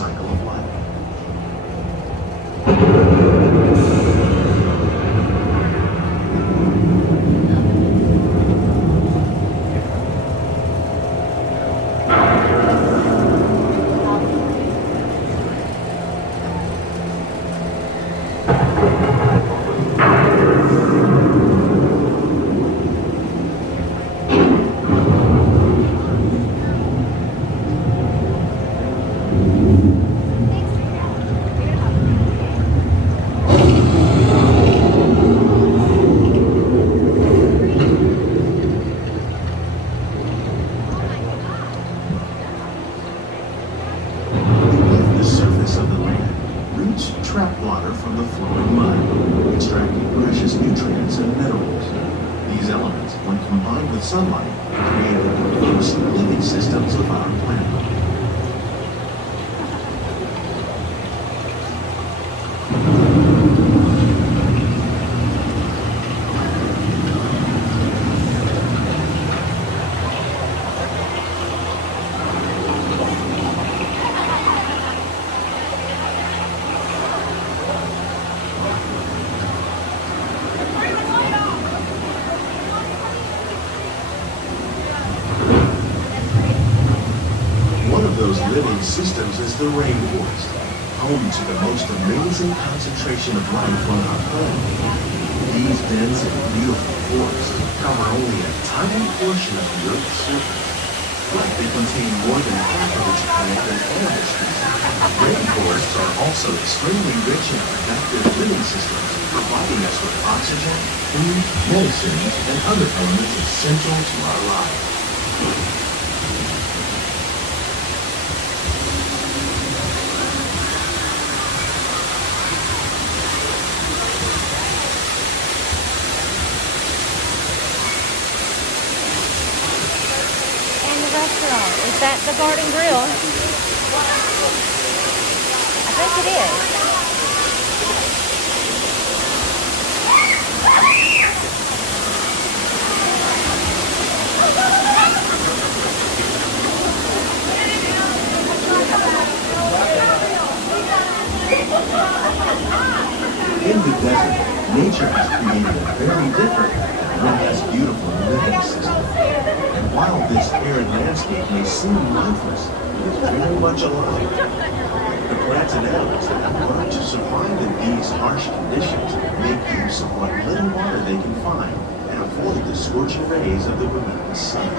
cycle of life. Trap water from the flowing mud, extracting precious nutrients and minerals. These elements, when combined with sunlight, create the diverse living systems of our planet. Those living systems is the rainforest, home to the most amazing concentration of life on our planet. These dense and beautiful forests cover only a tiny portion of the Earth's surface, but they contain more than half of its plant and animal species. Rainforests are also extremely rich in productive living systems, providing us with oxygen, food, medicines, and other elements essential to our lives. Restaurant. Is that the Garden Grill? I think it is. In the desert, nature has created a very different and less beautiful living system. And while this arid landscape may seem lifeless, it is very much alive. The plants and animals that have learned to survive in these harsh conditions make use of what little water they can find and avoid the scorching rays of the relentless sun.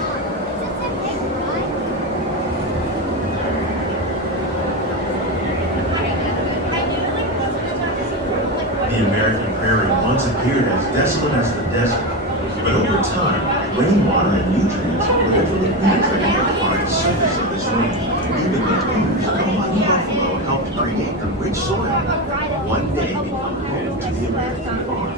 The American prairie once appeared as desolate as the desert, but over time, rainwater and nutrients gradually penetrated the hard surface of this range. Even the ooze of the mighty buffalo helped create the rich soil that one day become home to the American farm.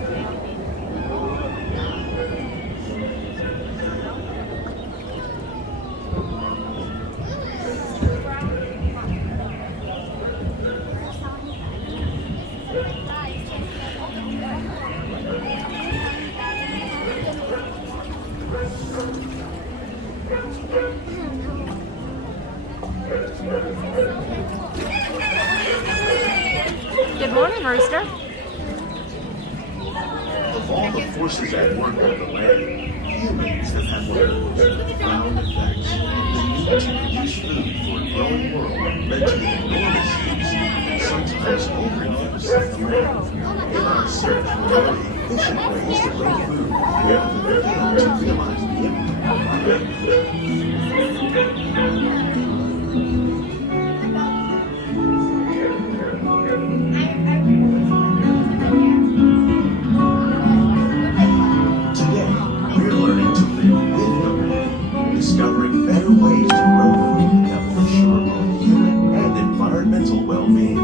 Good morning, Rooster. Of all the forces at work on the land, humans have had one of the most profound effects. The need to produce food for a growing world led to the enormous use and sometimes overuse of land. In our search for more efficient ways to grow food, we often fail to realize the impact. Discovering better ways to grow food that will ensure both human and environmental well-being.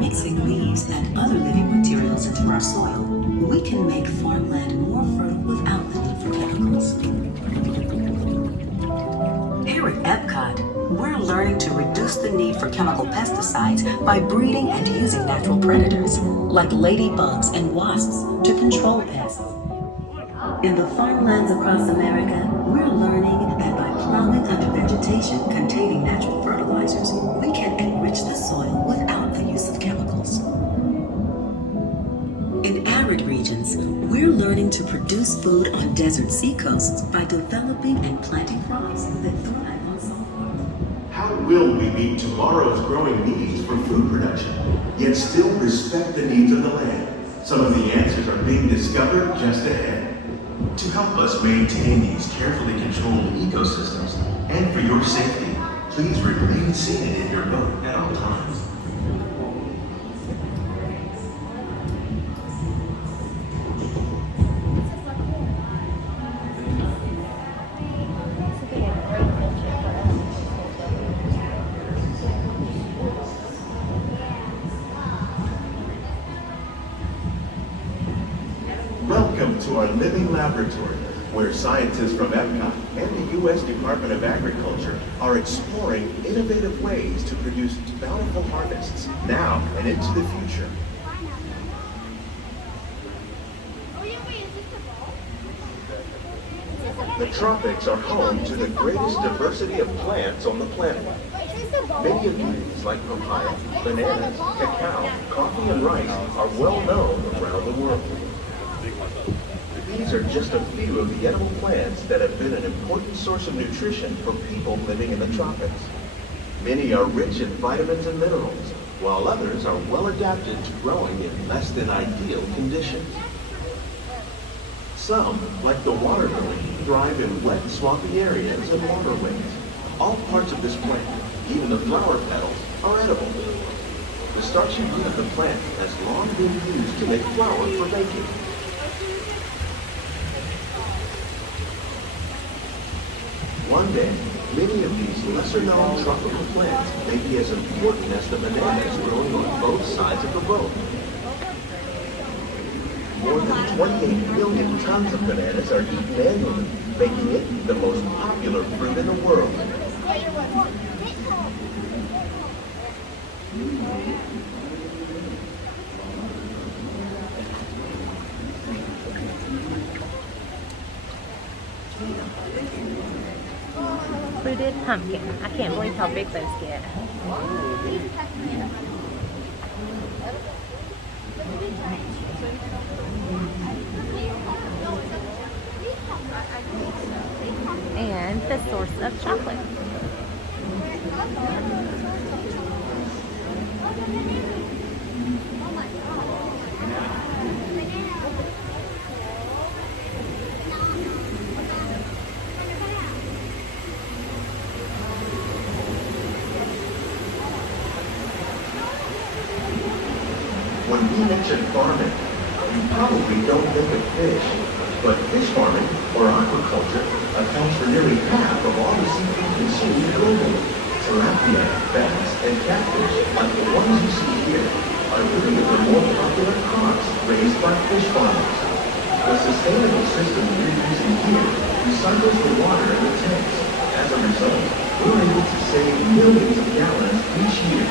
Mixing leaves and other living materials into our our soil, we can make farmland more fertile without the need for chemicals. Here at EPCOT, we're learning to reduce the need for chemical pesticides by breeding and using natural predators, like ladybugs and wasps, to control pests. In the farmlands across America, we're learning that by plowing under vegetation containing natural fertilizers, we can enrich the soil without the use of chemicals. In arid regions, we're learning to produce food on desert seacoasts by developing and planting crops that thrive on salt water. How will we meet tomorrow's growing needs for food production, yet still respect the needs of the land? Some of the answers are being discovered just ahead. To help us maintain these carefully controlled ecosystems, and for your safety, please remain seated in your boat at all times. Welcome to our living laboratory, where scientists from EPCOT and the U.S. Department of Agriculture are exploring innovative ways to produce bountiful harvests now and into the future. The tropics are home to the greatest diversity of plants on the planet. Many of these, like papaya, bananas, cacao, coffee, and rice, are well known around the world. These are just a few of the edible plants that have been an important source of nutrition for people living in the tropics. Many are rich in vitamins and minerals, while others are well adapted to growing in less than ideal conditions. Some, like the water lily, thrive in wet, swampy areas and waterways. All parts of this plant, even the flower petals, are edible. The starchy root of the plant has long been used to make flour for baking. One day, many of these lesser-known tropical plants may be as important as the bananas growing on both sides of the boat. More than 28 million tons of bananas are eaten annually, making it the most popular fruit in the world. Fruited pumpkin. I can't believe how big those get. And the source of chocolate. When we mention farming, you probably don't think of fish, but fish farming, or aquaculture, accounts for nearly half of all the seafood consumed globally. Tilapia, bass, and catfish, like the ones you see here, are three of the more popular crops raised by fish farmers. The sustainable system we're using here recycles the water in the tanks. As a result, we're able to save millions of gallons each year.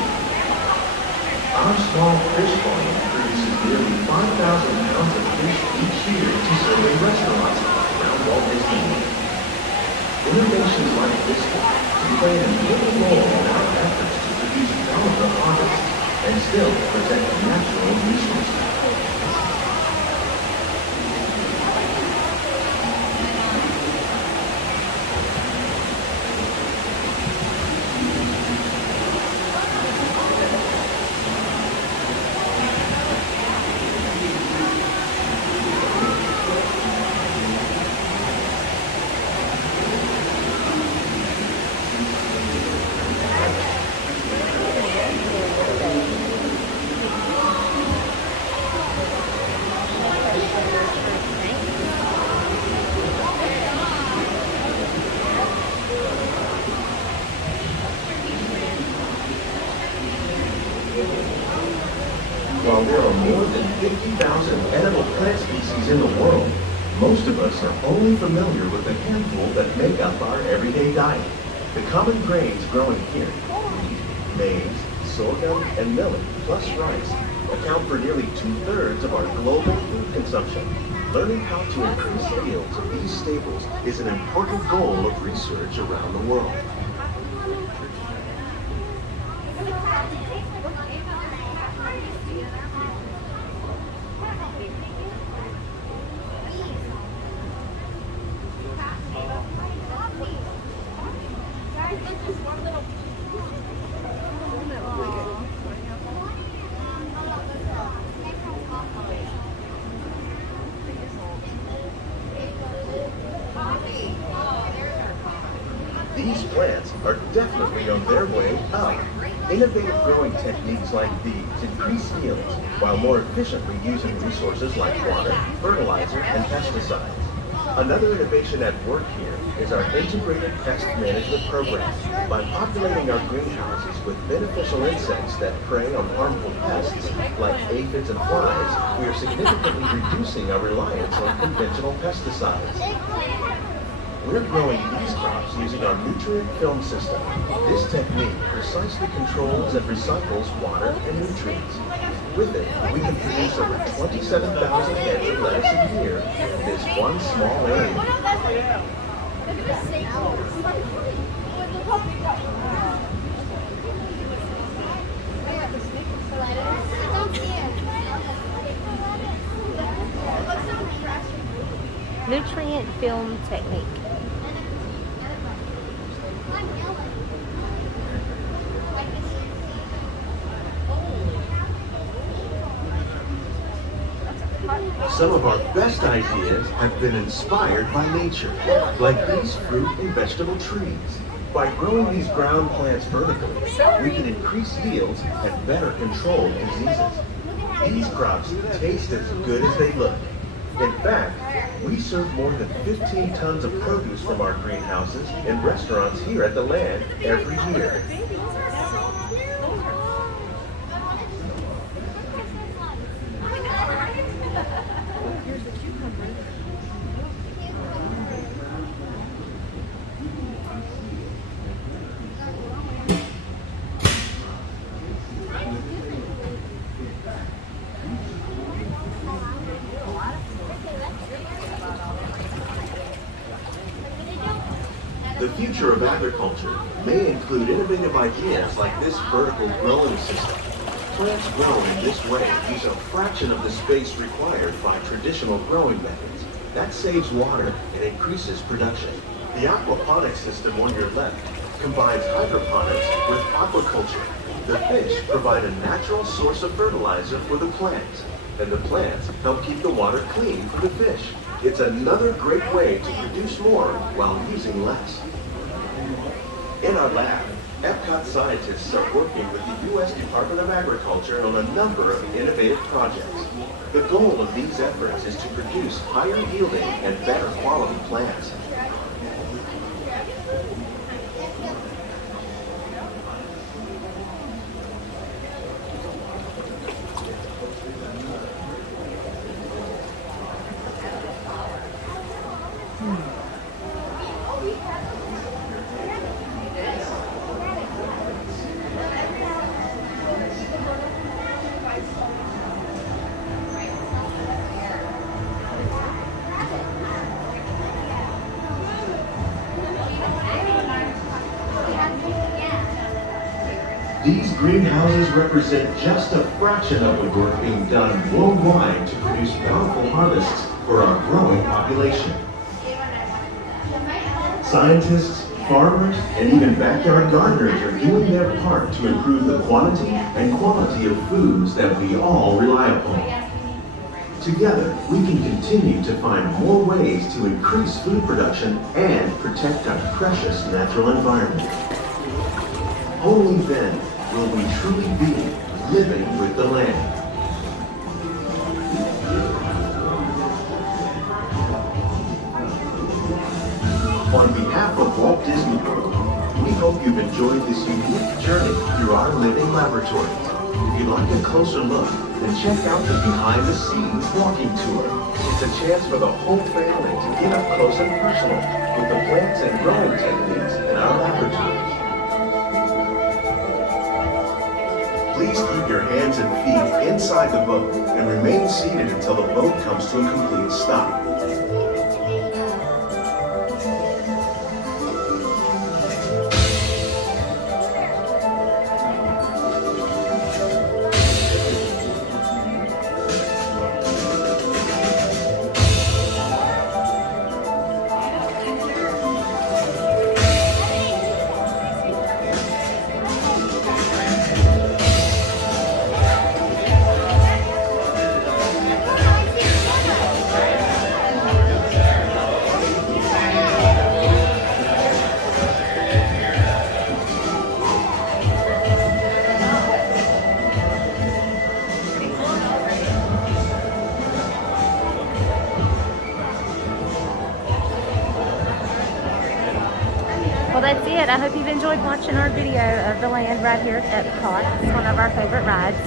Our small fish farm produces nearly 5,000 pounds of fish each year to serve in restaurants around Walt Disney World. Innovations like this one can play an important role in our efforts to produce bountiful harvests and still protect natural resources. 50,000 edible plant species in the world, most of us are only familiar with the handful that make up our everyday diet. The common grains growing here, wheat, maize, sorghum, and millet, plus rice, account for nearly 2/3 of our global food consumption. Learning how to increase yields of these staples is an important goal of research around the world. These plants are definitely on their way up. Innovative growing techniques like these increase yields while more efficiently using resources like water, fertilizer, and pesticides. Another innovation at work here is our integrated pest management program. By populating our greenhouses with beneficial insects that prey on harmful pests like aphids and flies, we are significantly reducing our reliance on conventional pesticides. We're growing these crops using our nutrient film system. This technique precisely controls and recycles water and nutrients. With it, we can produce over 27,000 heads of lettuce a year in this one small area. Nutrient film technique. Some of our best ideas have been inspired by nature, like these fruit and vegetable trees. By growing these ground plants vertically, we can increase yields and better control diseases. These crops taste as good as they look. In fact, we serve more than 15 tons of produce from our greenhouses in restaurants here at the land every year. The future of agriculture may include innovative ideas like this vertical growing system. Plants grown in this way use a fraction of the space required by traditional growing methods. That saves water and increases production. The aquaponics system on your left combines hydroponics with aquaculture. The fish provide a natural source of fertilizer for the plants, and the plants help keep the water clean for the fish. It's another great way to produce more while using less. In our lab, EPCOT scientists are working with the U.S. Department of Agriculture on a number of innovative projects. The goal of these efforts is to produce higher yielding and better quality plants. These greenhouses represent just a fraction of the work being done worldwide to produce bountiful harvests for our growing population. Scientists, farmers, and even backyard gardeners are doing their part to improve the quantity and quality of foods that we all rely upon. Together, we can continue to find more ways to increase food production and protect our precious natural environment. Only then will we truly be living with the land. On behalf of Walt Disney World, we hope you've enjoyed this unique journey through our living laboratories. If you'd like a closer look, and check out the behind-the-scenes walking tour. It's a chance for the whole family to get up close and personal with the plants and growing techniques in our laboratories. Please keep your hands and feet inside the boat and remain seated until the boat comes to a complete stop. Well, that's it. I hope you've enjoyed watching our video of the land right here at EPCOT. It's one of our favorite rides.